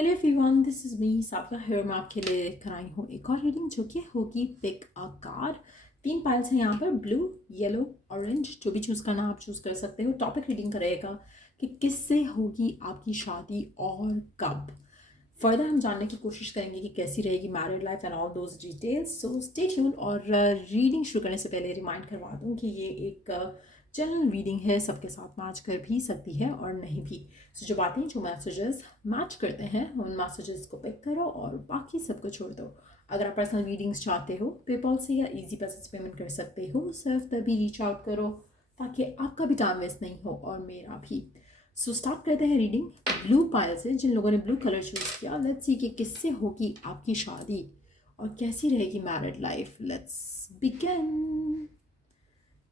Hello everyone, this is me Sabika here. मैं आपके लिए लेकर आई हूँ एक और रीडिंग जो कि होगी पिक अ कार्ड। 3 पाइल्स हैं यहाँ पर, ब्लू, येलो, ऑरेंज। जो भी चूज़ करना आप चूज़ कर सकते हो। टॉपिक रीडिंग करेगा कि किससे होगी आपकी शादी और कब। फर्दर हम जानने की कोशिश करेंगे कि कैसी रहेगी married life and all those details. So stay tuned. और रीडिंग शुरू करने से पहले रिमाइंड करवा दूँ कि ये एक जनरल रीडिंग है, सबके साथ मैच कर भी सकती है और नहीं भी। सो जो बातें जो मैसेजेस मैच करते हैं उन मैसेजेस को पिक करो और बाकी सबको छोड़ दो। अगर आप पर्सनल रीडिंग्स चाहते हो पेपल से या इजी पैसे से पेमेंट कर सकते हो। सिर्फ तभी रीच आउट करो ताकि आपका भी टाइम वेस्ट नहीं हो और मेरा भी। सो स्टार्ट करते हैं रीडिंग ब्लू पाइल से। जिन लोगों ने ब्लू कलर चूज़ किया, लेट्स सी कि किससे होगी आपकी शादी और कैसी रहेगी मैरिड लाइफ। Let's begin.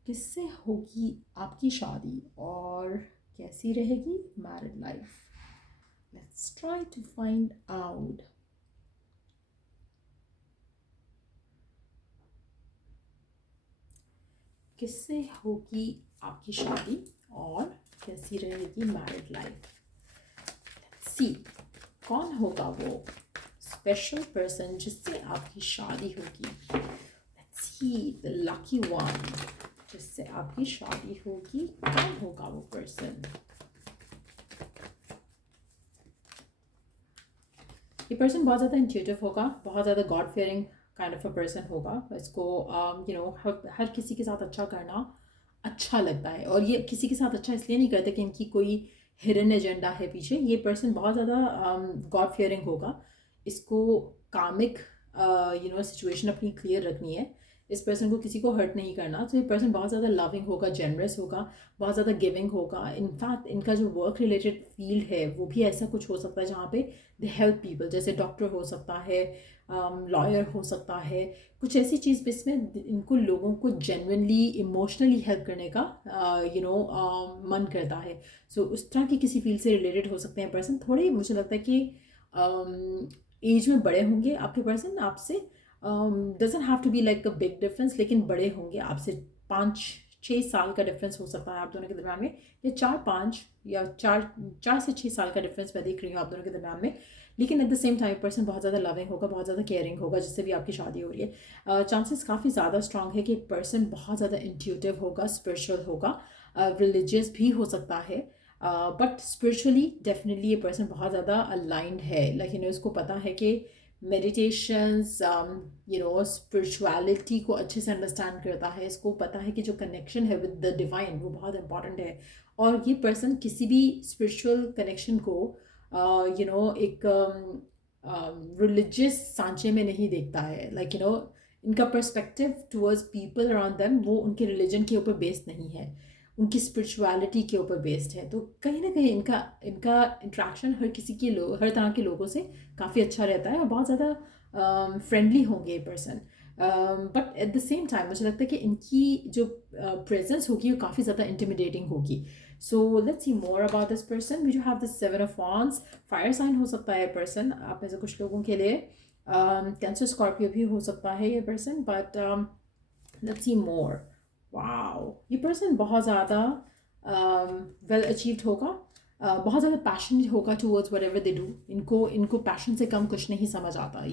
किससे होगी आपकी शादी और कैसी रहेगी married life. Let's try to find out. किससे होगी आपकी शादी और कैसी रहेगी मैरिड लाइफ। लेट्स सी कौन होगा वो स्पेशल पर्सन जिससे आपकी शादी होगी। Let's see the lucky one जिससे आपकी शादी होगी। कौन होगा वो पर्सन। ये पर्सन बहुत ज़्यादा इंट्यूटिव होगा, बहुत ज़्यादा god fearing kind of a person होगा। इसको हर किसी के साथ अच्छा करना अच्छा लगता है और ये किसी के साथ अच्छा इसलिए नहीं करते कि इनकी कोई हिडन एजेंडा है पीछे। ये पर्सन बहुत ज़्यादा गॉड फेयरिंग होगा। इसको कामिक सिचुएशन अपनी क्लियर रखनी है। इस पर्सन को किसी को हर्ट नहीं करना। तो ये पर्सन बहुत ज़्यादा लविंग होगा, जेनरस होगा, बहुत ज़्यादा गिविंग होगा। इनफैक्ट इनका जो वर्क रिलेटेड फील्ड है वो भी ऐसा कुछ हो सकता है जहाँ पे दे हेल्प पीपल। जैसे डॉक्टर हो सकता है, लॉयर हो सकता है, कुछ ऐसी चीज़ जिसमें इनको लोगों को जेन्युइनली इमोशनली हेल्प करने का मन करता है। सो उस तरह की किसी फील्ड से रिलेटेड हो सकते हैं पर्सन। थोड़े मुझे लगता है कि एज में बड़े होंगे आपके पर्सन आपसे। Doesn't have to be like a big difference, लेकिन बड़े होंगे आपसे। 5-6 साल का डिफरेंस हो सकता है आप दोनों के दरम्यान में, या 4-5 या 4 से 6 साल का डिफरेंस मैं देख रही हूँ आप दोनों के दरम्यान में। लेकिन at the same time person बहुत ज़्यादा लविंग होगा, बहुत ज़्यादा केयरिंग होगा जिससे भी आपकी शादी हो रही है। चांसेस काफ़ी ज़्यादा स्ट्रांग है कि एक पर्सन बहुत ज़्यादा इंट्यूटिव होगा, स्पिरिचुअल होगा, रिलीजियस भी हो सकता है। बट स्पिरिचुअली डेफिनेटली ये पर्सन बहुत ज़्यादा अलाइंड है। लाइक उसको पता है कि मेडिटेशंस, स्पिरिचुअलिटी को अच्छे से अंडरस्टैंड करता है। इसको पता है कि जो कनेक्शन है विद द डिवाइन वो बहुत इंपॉर्टेंट है। और ये पर्सन किसी भी स्पिरिचुअल कनेक्शन को एक रिलीजियस सांचे में नहीं देखता है। इनका perspective towards people around them वो उनके रिलीजन के ऊपर बेस्ड नहीं है, उनकी स्पिरिचुअलिटी के ऊपर बेस्ड है। तो कहीं ना कहीं इनका इनका इंट्रैक्शन हर तरह के लोगों से काफ़ी अच्छा रहता है और बहुत ज़्यादा फ्रेंडली होंगे ये person. But at the same time मुझे लगता है कि इनकी जो प्रेजेंस होगी वो काफ़ी ज़्यादा इंटिमिडेटिंग होगी। So let's see more about this person. We do have this 7 of wands. Fire sign हो सकता है पर्सन आप में से कुछ लोगों के लिए। कैंसर स्कॉर्पियो भी हो सकता है ये person. But let's see more. Wow, ये पर्सन बहुत ज़्यादा वेल अचीव्ड होगा, बहुत ज़्यादा पैशनेट होगा towards what ever they do. इनको पैशन से कम कुछ नहीं समझ आता।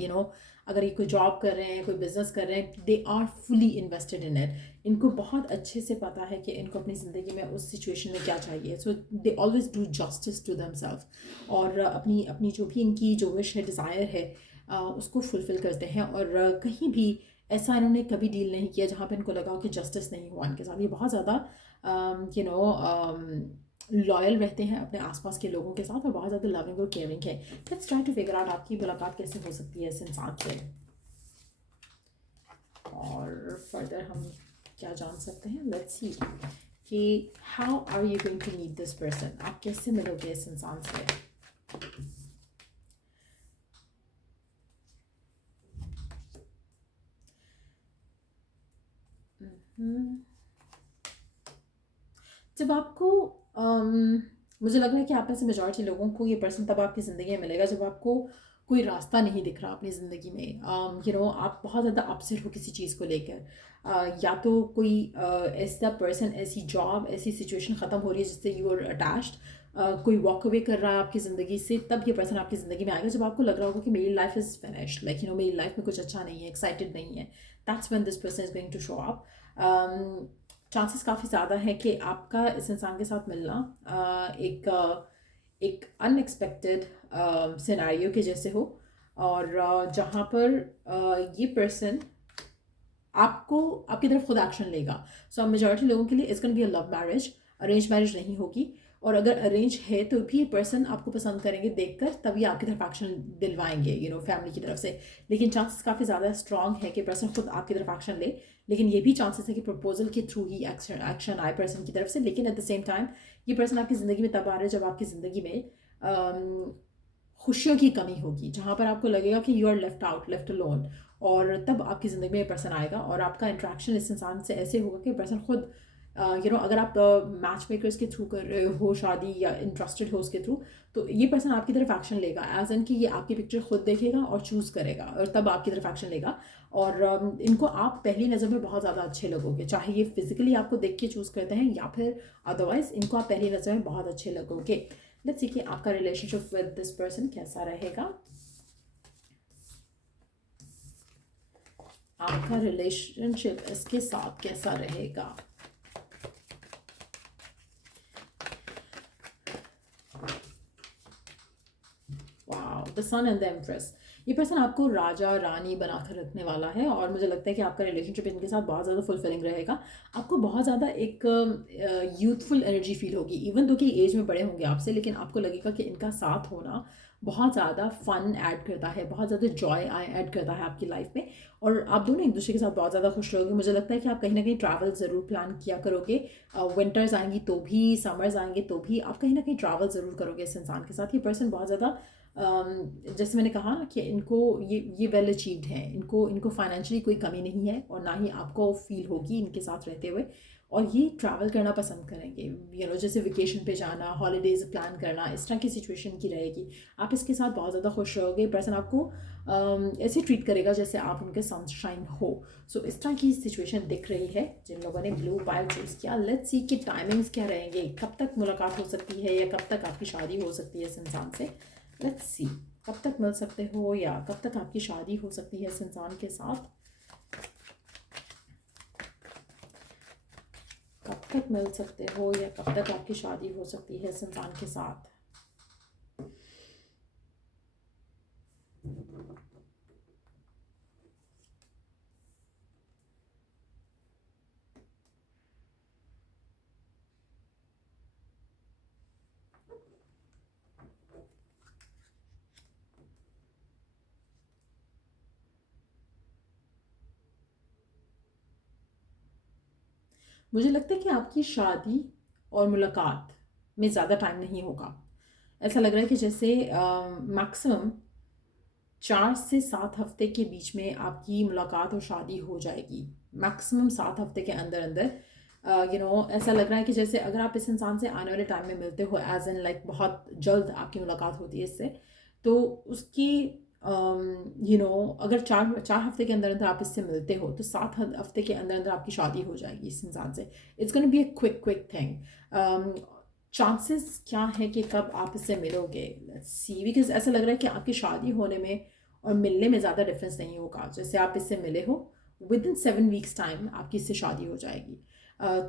अगर ये कोई जॉब कर रहे हैं, कोई बिजनेस कर रहे हैं, they are fully invested in it. इनको बहुत अच्छे से पता है कि इनको अपनी ज़िंदगी में उस सिचुएशन में क्या चाहिए। So they always do justice to themselves और अपनी अपनी जो भी इनकी जो विश है, डिज़ायर है, उसको फुलफ़िल करते हैं। और कहीं भी ऐसा इन्होंने कभी डील नहीं किया जहाँ पे इनको लगा हो कि जस्टिस नहीं हुआ इनके साथ। ये बहुत ज़्यादा लॉयल रहते हैं अपने आसपास के लोगों के साथ और बहुत ज़्यादा लविंग और केयरिंग है। Let's try to figure out आपकी मुलाकात कैसे हो सकती है इस इंसान से और फर्दर हम क्या जान सकते हैं। लेट्स सी कि how are you going to meet this person. आप कैसे मिलोगे इस इंसान से। जब आपको मुझे लग रहा है कि आप में से मेजॉरिटी लोगों को ये पर्सन तब आपकी ज़िंदगी में मिलेगा जब आपको कोई रास्ता नहीं दिख रहा अपनी ज़िंदगी में। आप बहुत ज़्यादा अपसेट हो किसी चीज़ को लेकर। या तो कोई ऐसा पर्सन, ऐसी जॉब, ऐसी सिचुएशन ख़त्म हो रही है जिससे यू आर अटैच्ड, कोई वॉक अवे कर रहा है आपकी ज़िंदगी से, तब ये पर्सन आपकी ज़िंदगी में आएगा जब आपको लग रहा होगा कि मेरी life is finished, like you know मेरी लाइफ में कुछ अच्छा नहीं है, एक्साइटेड नहीं है। That's when this person is going to show up. Chances काफ़ी ज़्यादा है कि आपका इस इंसान के साथ मिलना एक अनएक्सपेक्टेड सिनेरियो के जैसे हो, और जहाँ पर ये पर्सन आपको आपकी तरफ खुद एक्शन लेगा। सो मेजॉरिटी लोगों के लिए it's gonna be a love marriage, arrange marriage नहीं होगी। और अगर अरेंज है तो भी पर्सन आपको पसंद करेंगे देखकर, तभी आपकी तरफ एक्शन दिलवाएंगे, यू नो फैमिली की तरफ से। लेकिन चांसेस काफ़ी ज़्यादा स्ट्रांग है कि पर्सन खुद आपकी तरफ एक्शन ले। लेकिन ये भी चांसेस है कि प्रपोजल के थ्रू ही एक्शन आए पर्सन की तरफ से। लेकिन एट द सेम टाइम ये पर्सन आपकी ज़िंदगी में तब आ रहा है जब आपकी ज़िंदगी में खुशियों की कमी होगी, जहाँ पर आपको लगेगा कि you are left out, left alone. और तब आपकी ज़िंदगी में ये पर्सन आएगा और आपका इंट्रैक्शन इस इंसान से ऐसे होगा कि पर्सन खुद यू नो अगर आप मैच मेकर्स के थ्रू कर रहे हो शादी या इंटरेस्टेड हो उसके थ्रू, तो ये पर्सन आपकी तरफ एक्शन लेगा, एज एन कि ये आपकी पिक्चर खुद देखेगा और चूज़ करेगा और तब आपकी तरफ एक्शन लेगा। और इनको आप पहली नज़र में बहुत ज़्यादा अच्छे लगोगे, चाहे ये फिजिकली आपको देख के चूज़ करते हैं या फिर अदरवाइज इनको आप पहली नज़र में बहुत अच्छे लगोगे। लेट्स सी कि आपका रिलेशनशिप विद दिस पर्सन कैसा रहेगा। आपका रिलेशनशिप इसके साथ कैसा रहेगा। Wow, the sun and the empress. ये पर्सन आपको राजा रानी बनाकर रखने वाला है, और मुझे लगता है कि आपका रिलेशनशिप इनके साथ बहुत ज़्यादा फुलफिलिंग रहेगा। आपको बहुत ज़्यादा एक यूथफुल एनर्जी फील होगी, इवन दो कि एज में बड़े होंगे आपसे, लेकिन आपको लगेगा कि इनका साथ होना बहुत ज़्यादा फन ऐड करता है, बहुत ज़्यादा जॉय ऐड करता है आपकी लाइफ में। और आप दोनों एक दूसरे के साथ बहुत ज़्यादा खुश रहोगे। मुझे लगता है कि आप कहीं ना कहीं ट्रैवल ज़रूर प्लान किया करोगे। विंटर्स आएंगी तो भी, समर्स आएंगे तो भी आप कहीं ना कहीं ट्रैवल ज़रूर करोगे इस इंसान के साथ। ये पर्सन बहुत ज़्यादा जैसे मैंने कहा कि इनको ये वेल अचीव्ड हैं, इनको फाइनेंशियली कोई कमी नहीं है और ना ही आपको फील होगी इनके साथ रहते हुए। और ये ट्रैवल करना पसंद करेंगे, यू नो जैसे वेकेशन पे जाना, हॉलीडेज प्लान करना, इस तरह की सिचुएशन की रहेगी। आप इसके साथ बहुत ज़्यादा खुश रहोगे। पर्सन आपको ऐसे ट्रीट करेगा जैसे आप उनके सनशाइन हो। सो इस तरह की सिचुएशन दिख रही है जिन लोगों ने ब्लू पाइल चूज़ किया। लेट्स सी कि टाइमिंग्स क्या रहेंगे, कब तक मुलाकात हो सकती है या कब तक आपकी शादी हो सकती है इस इंसान से। लेट्स सी कब तक मिल सकते हो या कब तक आपकी शादी हो सकती है इस इंसान के साथ। कब तक मिल सकते हो या कब तक आपकी शादी हो सकती है इस इंसान के साथ। मुझे लगता है कि आपकी शादी और मुलाकात में ज़्यादा टाइम नहीं होगा। ऐसा लग रहा है कि जैसे मैक्सिमम 4 से 7 हफ्ते के बीच में आपकी मुलाकात और शादी हो जाएगी। मैक्सिमम 7 हफ्ते के अंदर अंदर यू नो ऐसा लग रहा है कि जैसे अगर आप इस इंसान से आने वाले टाइम में मिलते हो, एज इन लाइक बहुत जल्द आपकी मुलाकात होती है इससे, तो उसकी यू नो अगर चार चार हफ्ते के अंदर अंदर आप इससे मिलते हो तो 7 हफ्ते के अंदर अंदर आपकी शादी हो जाएगी इस इंसान से। It's gonna be a quick thing. Chances क्या है कि कब आप इससे मिलोगे, लेट्स सी, बिकॉज ऐसा लग रहा है कि आपकी शादी होने में और मिलने में ज़्यादा डिफरेंस नहीं होगा। जैसे आप इससे मिले हो, विद इन 7 वीक्स टाइम आपकी इससे शादी हो जाएगी।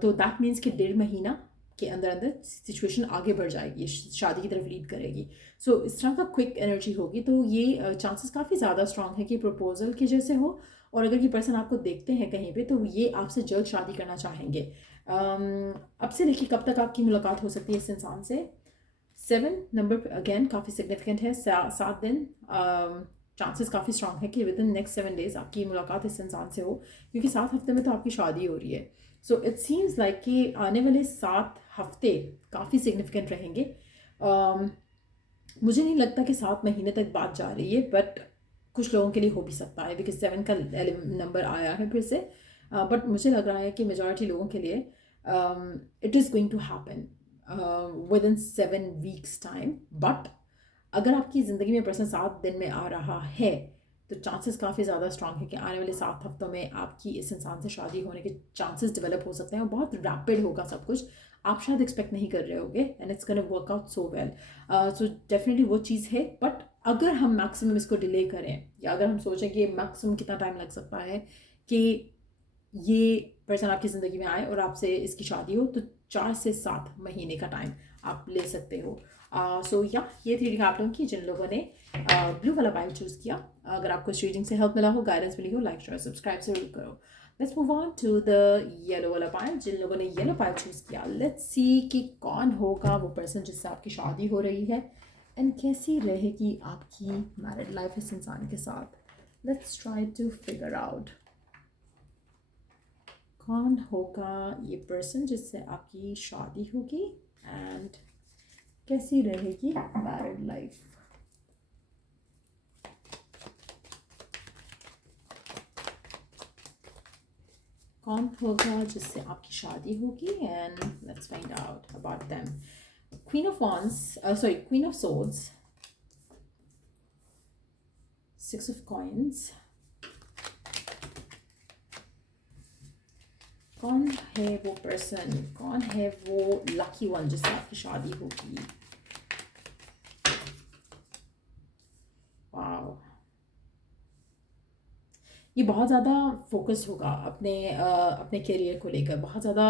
तो दैट मीन्स कि 1.5 महीना के अंदर अंदर सिचुएशन आगे बढ़ जाएगी, शादी की तरफ लीड करेगी। सो इस तरह का क्विक एनर्जी होगी। तो ये चांसेस काफ़ी ज़्यादा स्ट्रांग है कि प्रपोजल के जैसे हो। और अगर ये पर्सन आपको देखते हैं कहीं पे तो ये आपसे जल्द शादी करना चाहेंगे। अब से देखिए कब तक आपकी मुलाकात हो सकती है इस इंसान से। 7 नंबर अगेन काफ़ी सिग्निफिकेंट है। 7 दिन चांसेस काफ़ी स्ट्रांग है कि विद इन नेक्स्ट 7 डेज आपकी मुलाकात इस इंसान से हो, क्योंकि 7 हफ्ते में तो आपकी शादी हो रही है। सो इट सीम्स लाइक कि आने वाले 7 हफ्ते काफ़ी सिग्निफिकेंट रहेंगे। मुझे नहीं लगता कि 7 महीने तक बात जा रही है, बट कुछ लोगों के लिए हो भी सकता है, बिकॉज 7 का नंबर आया है फिर से। बट मुझे लग रहा है कि मेजॉरिटी लोगों के लिए it is going to happen within 7 weeks time. But अगर आपकी ज़िंदगी में पर्सन 7 दिन में आ रहा है तो चांसेस काफ़ी ज़्यादा स्ट्रांग है कि आने वाले 7 हफ्तों में आपकी इस इंसान से शादी होने के चांसेस डेवलप हो सकते हैं और बहुत रैपिड होगा सब कुछ। आप शायद एक्सपेक्ट नहीं कर रहे होगे and it's gonna work out so well. So definitely वो चीज़ है। बट अगर हम मैक्सिमम इसको डिले करें या अगर हम सोचें कि मैक्सिमम कितना टाइम लग सकता है कि ये पर्सन आपकी ज़िंदगी में आए और आपसे इसकी शादी हो, तो 4 से 7 महीने का टाइम आप ले सकते हो। सो या ये थी रीडिंग की जिन लोगों ने ब्लू वाला पाइल चूज़ किया। अगर आपको इस रीडिंग से हेल्प मिला हो, गाइडेंस मिली हो, लाइक शेयर सब्सक्राइब जरूर करो। Let's move on to the yellow वाला पाइल। जिन लोगों ने येलो पाइल चूज़ किया, लेट्स सी कि कौन होगा वो पर्सन जिससे आपकी शादी हो रही है एंड कैसी रहेगी आपकी मैरिड लाइफ इस इंसान के साथ। Let's try to figure out कौन होगा ये पर्सन जिससे आपकी शादी होगी एंड कैसी रहेगी मैरिड लाइफ। कौन होगा जिससे आपकी शादी होगी and let's find out about them. Queen of wands, sorry queen of swords, 6 of coins. कौन है वो पर्सन, कौन है वो लकी वन जिससे आपकी शादी होगी। वाओ, ये बहुत ज़्यादा फोकस्ड होगा अपने करियर को लेकर, बहुत ज़्यादा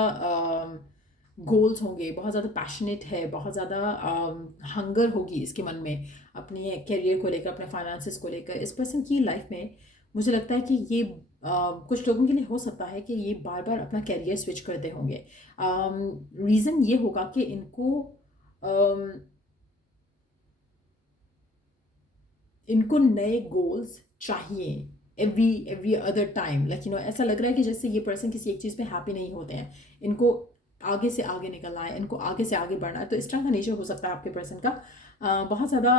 गोल्स होंगे, बहुत ज़्यादा पैशनेट है, बहुत ज़्यादा हंगर होगी इसके मन में अपने करियर को लेकर, अपने फाइनेंसेस को लेकर। इस पर्सन की लाइफ में मुझे लगता है कि ये कुछ लोगों के लिए हो सकता है कि ये बार बार अपना करियर स्विच करते होंगे। रीज़न ये होगा कि इनको नए गोल्स चाहिए एवरी अदर टाइम। लाइक ऐसा लग रहा है कि जैसे ये पर्सन किसी एक चीज़ पे हैप्पी नहीं होते हैं, इनको आगे से आगे निकलना है, इनको आगे से आगे बढ़ना है। तो इस तरह का नेचर हो सकता है आपके पर्सन का। बहुत ज़्यादा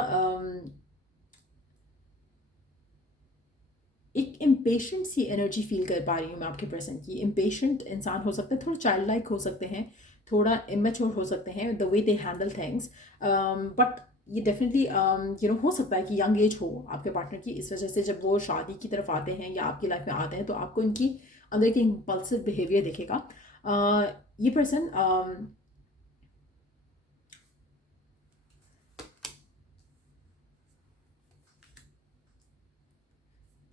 एक इम्पेशेंट सी एनर्जी फील कर पा रही हूँ मैं आपके पर्सन की। इम्पेशेंट इंसान हो सकते हैं, थोड़ा चाइल्ड लाइक हो सकते हैं, थोड़ा इमेच्योर हो सकते हैं the way they handle things. But ये डेफिनेटली हो सकता है कि यंग एज हो आपके पार्टनर की, इस वजह से जब वो शादी की तरफ आते हैं या आपकी लाइफ में आते हैं तो आपको इनकी अंदर की इम्पल्सिव बिहेवियर दिखेगा। ये पर्सन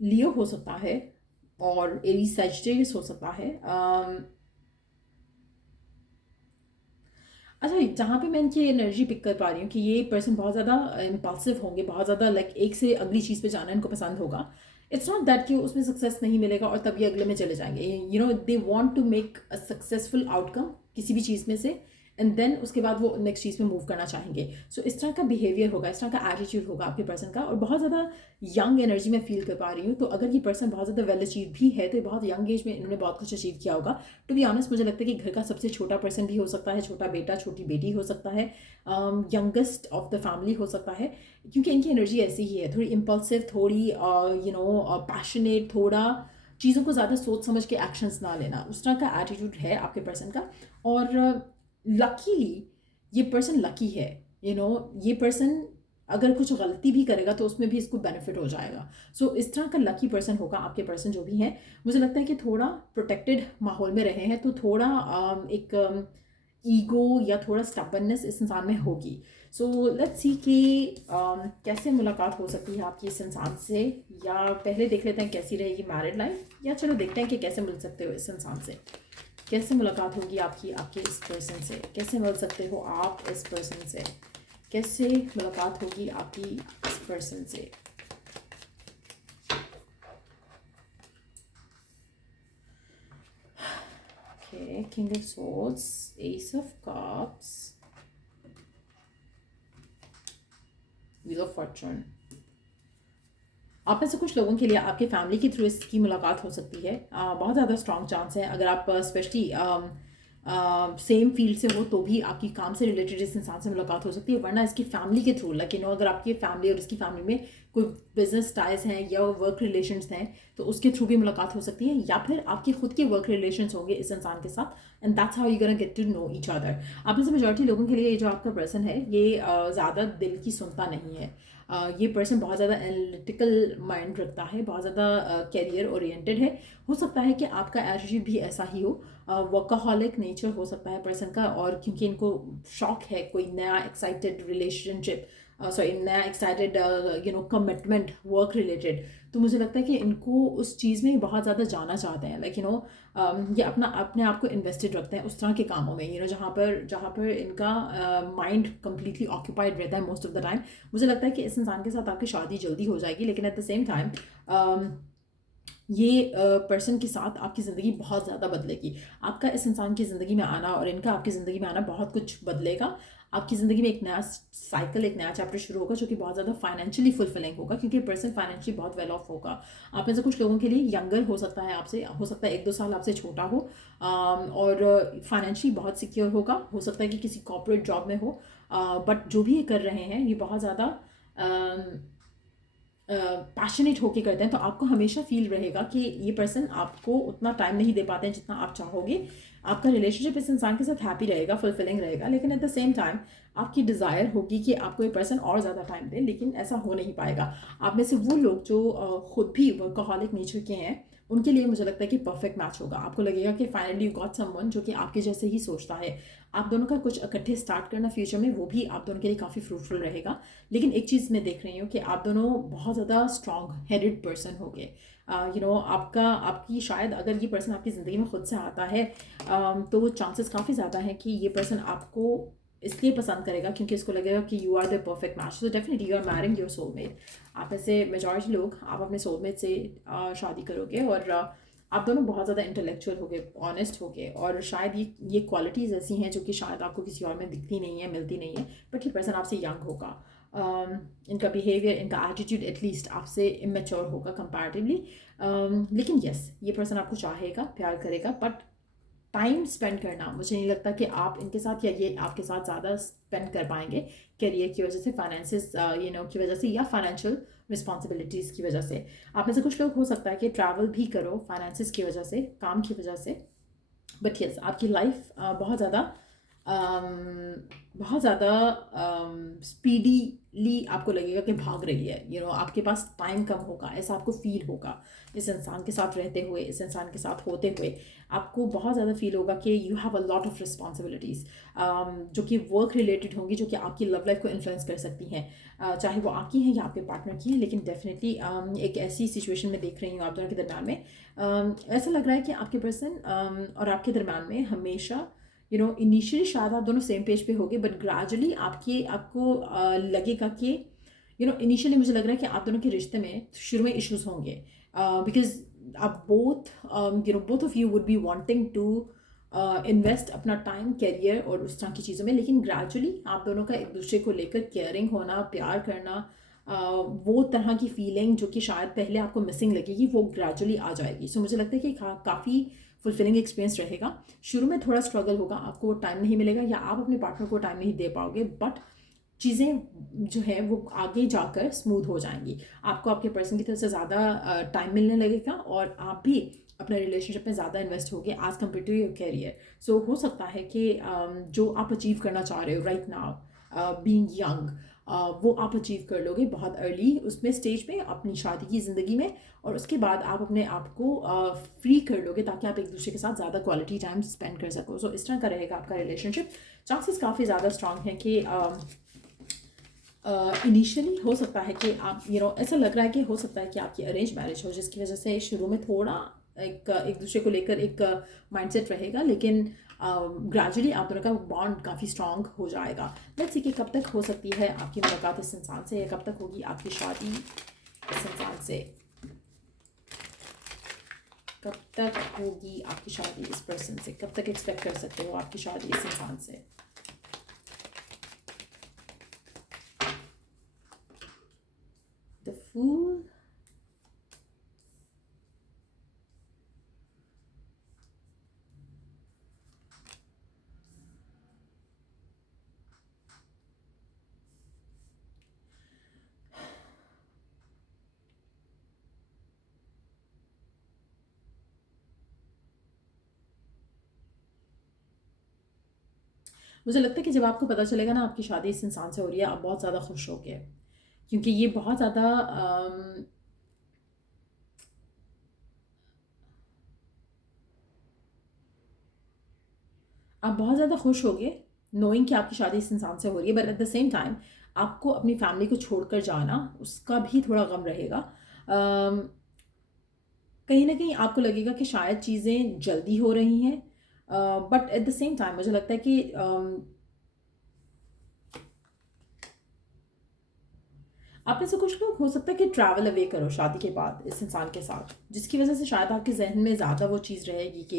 लियो हो सकता है और एरीज सजिटेरियस हो सकता है। अच्छा, जहाँ पे मैं इनकी एनर्जी पिक कर पा रही हूँ कि ये पर्सन बहुत ज़्यादा इम्पल्सिव होंगे, बहुत ज़्यादा लाइक एक से अगली चीज़ पे जाना इनको पसंद होगा। इट्स नॉट दैट कि उसमें सक्सेस नहीं मिलेगा और तब ये अगले में चले जाएंगे। They want to make a successful outcome किसी भी चीज़ में से एंड देन उसके बाद वो नेक्स्ट चीज़ में मूव करना चाहेंगे। सो इस तरह का बिहेवियर होगा, इस तरह का एटीट्यूड होगा आपके पर्सन का। और बहुत ज़्यादा यंग एनर्जी में फील कर पा रही हूँ। तो अगर ये पर्सन बहुत ज़्यादा वेल अचीव भी है तो बहुत यंग एज में इन्होंने बहुत कुछ अचीव किया होगा। टू बी ऑनेस्ट मुझे लगता है कि घर का सबसे छोटा पर्सन भी हो सकता है, छोटा बेटा छोटी बेटी हो सकता है, यंगेस्ट ऑफ द फैमिली हो सकता है, क्योंकि इनकी एनर्जी ऐसी ही है, थोड़ी इम्पल्सिव, थोड़ी पैशनेट, थोड़ा चीज़ों को ज़्यादा सोच समझ के एक्शंस ना लेना, उस तरह का एटीट्यूड है आपके पर्सन का। और लकीली ये पर्सन लकी है। ये पर्सन अगर कुछ गलती भी करेगा तो उसमें भी इसको बेनिफिट हो जाएगा। सो इस तरह का लकी पर्सन होगा आपके पर्सन जो भी हैं। मुझे लगता है कि थोड़ा प्रोटेक्टेड माहौल में रहे हैं तो थोड़ा एक ईगो या थोड़ा स्टबननेस इस इंसान में होगी। सो लेट्स सी कि कैसे मुलाकात हो सकती है आपकी इस इंसान से, या पहले देख लेते हैं कैसी रहेगी मैरिड लाइफ, या चलो देखते हैं कि कैसे मिल सकते हो इस इंसान से, कैसे मुलाकात होगी आपकी आपके इस पर्सन से, कैसे मिल सकते हो आप इस पर्सन से, कैसे मुलाकात होगी आपकी इस पर्सन से। Okay, king of swords, S of cups, wheel of Fortune. आप में से कुछ लोगों के लिए आपके फैमिली के थ्रू इसकी मुलाकात हो सकती है। बहुत ज़्यादा स्ट्रॉन्ग चांस है। अगर आप स्पेशली सेम फील्ड से हो तो भी आपकी काम से रिलेटेड इस इंसान से मुलाकात हो सकती है, वरना इसकी फैमिली के थ्रू, लाइक अगर आपकी फैमिली और इसकी फैमिली में कोई बिजनेस टाइज हैं या वर्क रिलेशंस हैं तो उसके थ्रू भी मुलाकात हो सकती है, या फिर आपके खुद के वर्क रिलेशंस होंगे इस इंसान के साथ and that's how you gonna get to know each other. आप में से मेजॉरिटी लोगों के लिए ये जो आपका पर्सन है ये ज़्यादा दिल की सुनता नहीं है। ये पर्सन बहुत ज़्यादा एनालिटिकल माइंड रखता है, बहुत ज़्यादा कैरियर ओरिएंटेड है। हो सकता है कि आपका एटीट्यूड भी ऐसा ही हो, वर्काहॉलिक नेचर हो सकता है पर्सन का, और क्योंकि इनको शौक है कोई नया एक्साइटेड रिलेशनशिप, सॉरी नया एक्साइटेड कमिटमेंट वर्क रिलेटेड, तो मुझे लगता है कि इनको उस चीज़ में बहुत ज़्यादा जाना चाहते हैं, लाइक ये अपने आप को इन्वेस्टेड रखते हैं उस तरह के कामों में, जहाँ पर इनका माइंड कम्प्लीटली ऑक्यूपाइड रहता है मोस्ट ऑफ द टाइम। मुझे लगता है कि इस इंसान के साथ आपकी शादी जल्दी हो जाएगी, लेकिन एट द सेम टाइम ये पर्सन के साथ आपकी ज़िंदगी बहुत ज़्यादा बदलेगी। आपका इस इंसान की ज़िंदगी में आना और इनका आपकी ज़िंदगी में आना बहुत कुछ बदलेगा। आपकी ज़िंदगी में एक नया साइकिल, एक नया चैप्टर शुरू होगा, जो कि बहुत ज़्यादा फाइनेंशियली फुलफिलिंग होगा, क्योंकि पर्सन फाइनेंशियली बहुत वेल ऑफ होगा। आप में से कुछ लोगों के लिए यंगर हो सकता है आपसे, हो सकता है 1-2 साल आपसे छोटा हो, और फाइनेंशियली बहुत सिक्योर होगा। हो सकता है कि किसी कॉर्पोरेट जॉब में हो, बट जो भी ये कर रहे हैं ये बहुत ज़्यादा पैशनेट होके करते हैं, तो आपको हमेशा फील रहेगा कि ये पर्सन आपको उतना टाइम नहीं दे पाते हैं जितना आप चाहोगे। आपका रिलेशनशिप इस इंसान के साथ हैप्पी रहेगा, फुलफिलिंग रहेगा, लेकिन एट द सेम टाइम आपकी डिज़ायर होगी कि आपको ये पर्सन और ज़्यादा टाइम दे, लेकिन ऐसा हो नहीं पाएगा। आप में से वो लोग जो खुद भी वर्कaholic नेचर के हैं, उनके लिए मुझे लगता है कि परफेक्ट मैच होगा। आपको लगेगा कि फाइनली यू गॉट समवन जो कि आपके जैसे ही सोचता है। आप दोनों का कुछ इकट्ठे स्टार्ट करना फ्यूचर में, वो भी आप दोनों के लिए काफ़ी फ्रूटफुल रहेगा। लेकिन एक चीज़ मैं देख रही हूँ कि आप दोनों बहुत ज़्यादा स्ट्रॉन्ग हेडेड पर्सन हो गए। आपकी शायद अगर ये पर्सन आपकी ज़िंदगी में खुद से आता है, तो चांसेस काफ़ी ज़्यादा हैं कि ये पर्सन आपको इसलिए पसंद करेगा क्योंकि इसको लगेगा कि you are the perfect match, so definitely you are marrying your soulmate. आप ऐसे मेजॉरिटी लोग आप अपने सोलमेट से शादी करोगे, और आप दोनों बहुत ज़्यादा इंटेलेक्चुअल हो गए, ऑनेस्ट हो गए, और शायद ये क्वालिटीज़ ऐसी हैं जो कि शायद आपको किसी और में दिखती नहीं है, मिलती नहीं है, बट ये पर्सन आपसे यंग होगा। इनका बिहेवियर, इनका एटीट्यूड एटलीस्ट आपसे इमेच्योर होगा कंपैरेटिवली, लेकिन यस, ये पर्सन आपको चाहेगा, प्यार करेगा, बट टाइम स्पेंड करना मुझे नहीं लगता कि आप इनके साथ या ये आपके साथ ज़्यादा स्पेंड कर पाएंगे, करियर की वजह से, फाइनेंसिस की वजह से, या फाइनेंशियल रिस्पॉन्सिबिलिटीज़ की वजह से। आप में से कुछ लोग हो सकता है कि ट्रैवल भी करो फाइनेंसिस की वजह से, काम की वजह से, बट यस आपकी लाइफ बहुत ज़्यादा स्पीडीली आपको लगेगा कि भाग रही है, आपके पास टाइम कम होगा, ऐसा आपको फील होगा। इस इंसान के साथ रहते हुए, इस इंसान के साथ होते हुए आपको बहुत ज़्यादा फील होगा कि you have a lot of responsibilities, जो कि वर्क रिलेटेड होंगी, जो कि आपकी लव लाइफ को इन्फ्लुएंस कर सकती हैं, चाहे वो आपकी हैं या आपके पार्टनर की हैं। लेकिन डेफिनेटली एक ऐसी सिचुएशन में देख रही हूँ आप दोनों के दरम्यान में, ऐसा लग रहा है कि आपके पर्सन और आपके दरम्यान में हमेशा इनिशियली शायद आप दोनों सेम पेज पे होगे, बट ग्रेजुअली आपको लगेगा कि इनिशियली मुझे लग रहा है कि आप दोनों के रिश्ते में शुरू में इश्यूज होंगे, बिकॉज आप both of you would be wanting to invest अपना टाइम, करियर और उस तरह की चीज़ों में, लेकिन ग्रेजुअली आप दोनों का एक दूसरे को लेकर केयरिंग होना, प्यार करना, वो तरह की फीलिंग जो कि शायद पहले आपको मिसिंग लगेगी, वो ग्रेजुअली आ जाएगी। सो मुझे लगता है कि काफ़ी फुलफिलिंग एक्सपीरियंस रहेगा। शुरू में थोड़ा स्ट्रगल होगा, आपको टाइम नहीं मिलेगा या आप अपने पार्टनर को टाइम नहीं दे पाओगे, बट चीज़ें जो है वो आगे जाकर स्मूथ हो जाएंगी। आपको आपके पर्सन की तरफ से ज़्यादा टाइम मिलने लगेगा, और आप भी अपने रिलेशनशिप में ज़्यादा इन्वेस्ट होगे as compare to your career. So हो सकता है कि जो आप अचीव करना चाह रहे हो राइट नाउ, बीइंग यंग, वो आप अचीव कर लोगे बहुत अर्ली उसमें स्टेज पे अपनी शादी की ज़िंदगी में, और उसके बाद आप अपने आप को फ्री कर लोगे ताकि आप एक दूसरे के साथ ज़्यादा क्वालिटी टाइम स्पेंड कर सको। सो इस तरह का रहेगा आपका रिलेशनशिप। चांसेस काफ़ी ज़्यादा स्ट्रांग हैं कि इनिशियली हो सकता है कि आप ऐसा लग रहा है कि हो सकता है कि आपकी अरेंज मैरिज हो, जिसकी वजह से शुरू में थोड़ा एक दूसरे को लेकर एक माइंडसेट रहेगा, लेकिन ग्रेजुअली आप दोनों का बॉन्ड काफ़ी स्ट्रांग हो जाएगा। लेट्स सी कि कब तक हो सकती है आपकी मुलाकात इस इंसान से, या कब तक होगी आपकी शादी इस इंसान से, कब तक होगी आपकी शादी इस पर्सन से, कब तक एक्सपेक्ट कर सकते हो आपकी शादी इस इंसान से। The Fool, मुझे लगता है कि जब आपको पता चलेगा ना आपकी शादी इस इंसान से हो रही है, आप बहुत ज़्यादा खुश होगे, क्योंकि ये बहुत ज़्यादा आप बहुत ज़्यादा खुश होगे नोइंग कि आपकी शादी इस इंसान से हो रही है, but at the same time आपको अपनी फैमिली को छोड़कर जाना उसका भी थोड़ा गम रहेगा। अम, कहीं ना कहीं आपको लगेगा कि शायद चीज़ें जल्दी हो रही हैं, but at the same time मुझे लगता है कि आप में से कुछ लोग हो सकता है कि ट्रैवल अवे करो शादी के बाद इस इंसान के साथ, जिसकी वजह से शायद आपके जहन में ज़्यादा वो चीज़ रहेगी कि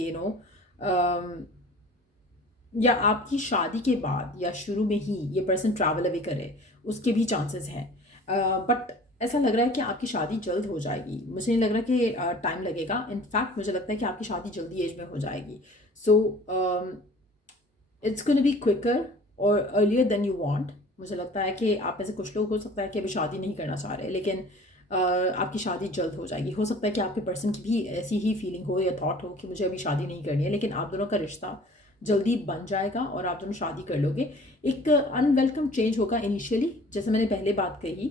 या आपकी शादी के बाद या शुरू में ही ये पर्सन ट्रैवल अवे करे, उसके भी चांसेस हैं। बट ऐसा लग रहा है कि आपकी शादी जल्द हो जाएगी, मुझे नहीं लग रहा कि टाइम लगेगा। इनफैक्ट मुझे लगता है कि आपकी शादी जल्दी एज में हो जाएगी। So it's gonna be quicker और अर्लियर देन यू वांट। मुझे लगता है कि आप में से कुछ लोग हो सकता है कि अभी शादी नहीं करना चाह रहे, लेकिन आपकी शादी जल्द हो जाएगी। हो सकता है कि आपके पर्सन की भी ऐसी ही फीलिंग हो या थॉट हो कि मुझे अभी शादी नहीं करनी है, लेकिन आप दोनों का रिश्ता जल्दी बन जाएगा और आप दोनों शादी कर लोगे। एक अनवेलकम चेंज होगा इनिशियली, जैसे मैंने पहले बात कही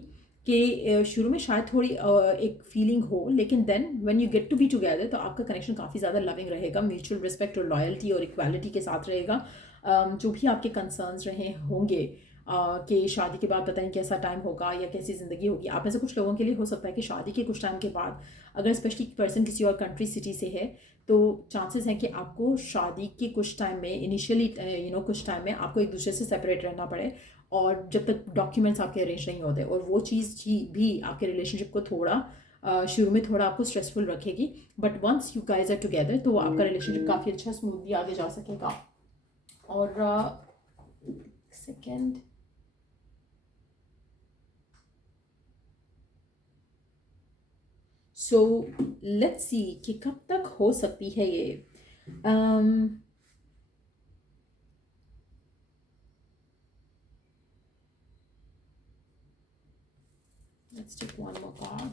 कि शुरू में शायद थोड़ी एक फीलिंग हो, लेकिन then when you get to be together तो आपका कनेक्शन काफ़ी ज़्यादा लविंग रहेगा, म्यूचुअल रिस्पेक्ट और लॉयल्टी और इक्वालिटी के साथ रहेगा। जो भी आपके कंसर्न्स रहे होंगे कि शादी के बाद पता नहीं कैसा टाइम होगा या कैसी ज़िंदगी होगी, आप में से कुछ लोगों के लिए हो सकता है कि शादी के कुछ टाइम के बाद, अगर स्पेशली पर्सन किसी और कंट्री सिटी से है, तो चांसेस हैं कि आपको शादी के कुछ टाइम में इनिशियली कुछ टाइम में आपको एक दूसरे से सेपरेट रहना पड़े, और जब तक डॉक्यूमेंट्स आपके अरेंज नहीं होते, और वो चीज़ भी आपके रिलेशनशिप को थोड़ा शुरू में थोड़ा आपको स्ट्रेसफुल रखेगी। But once you guys are together तो आपका रिलेशनशिप काफ़ी अच्छा स्मूथली आगे जा सकेगा। और सेकेंड सो लेट्स सी कि कब तक हो सकती है ये। Let's take one more card.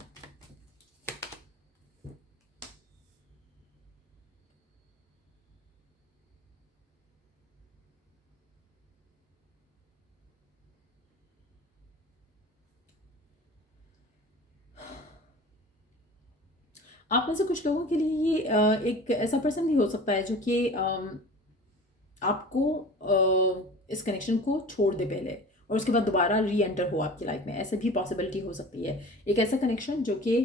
आप में से कुछ लोगों के लिए ये एक ऐसा पर्सन भी हो सकता है जो कि आपको इस कनेक्शन को छोड़ दे पहले और उसके बाद दोबारा री एंटर हो आपकी लाइफ में, ऐसे भी पॉसिबिलिटी हो सकती है। एक ऐसा कनेक्शन जो कि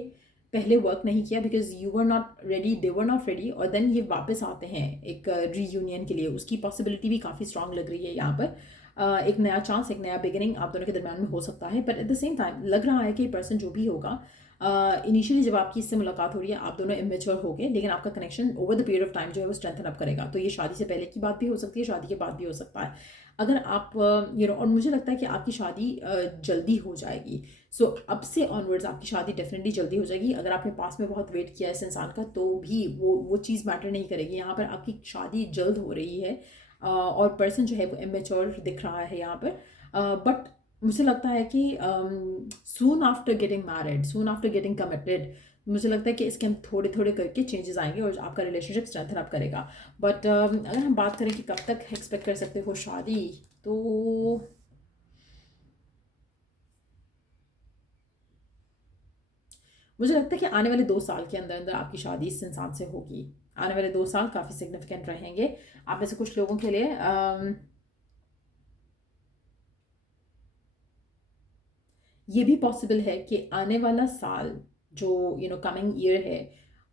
पहले वर्क नहीं किया because you were not ready, they were not ready, और देन ये वापस आते हैं एक रीयूनियन के लिए, उसकी पॉसिबिलिटी भी काफ़ी स्ट्रांग लग रही है यहाँ पर। एक नया चांस, एक नया बिगिनिंग आप दोनों के दरम्यान में हो सकता है। But at the same time लग रहा है कि पर्सन जो भी होगा, इनिशियली जब आपकी इससे मुलाकात हो रही है आप दोनों इमेच्योर हो गए, लेकिन आपका connection over the period of time जो है वो स्ट्रेंथन अप करेगा। तो ये शादी से पहले की बात भी हो सकती है, शादी के बाद भी हो सकता है। अगर आप और मुझे लगता है कि आपकी शादी जल्दी हो जाएगी। सो अब से ऑनवर्ड्स आपकी शादी डेफिनेटली जल्दी हो जाएगी। अगर आपने पास में बहुत वेट किया इस इंसान का तो भी वो चीज़ मैटर नहीं करेगी। यहाँ पर आपकी शादी जल्द हो रही है, और पर्सन जो है वो इमेच्योर दिख रहा है यहाँ पर। बट मुझे लगता है कि soon after getting married, soon after getting committed, मुझे लगता है कि इसके हम थोड़े थोड़े करके चेंजेस आएंगे और आपका रिलेशनशिप स्ट्रेंथन अप करेगा। बट अगर हम बात करें कि कब तक एक्सपेक्ट कर सकते हो शादी, तो मुझे लगता है कि आने वाले 2 साल के अंदर अंदर आपकी शादी इस इंसान से होगी। आने वाले 2 साल काफ़ी सिग्निफिकेंट रहेंगे आप में से कुछ लोगों के लिए। ये भी पॉसिबल है कि आने वाला साल जो कमिंग ईयर है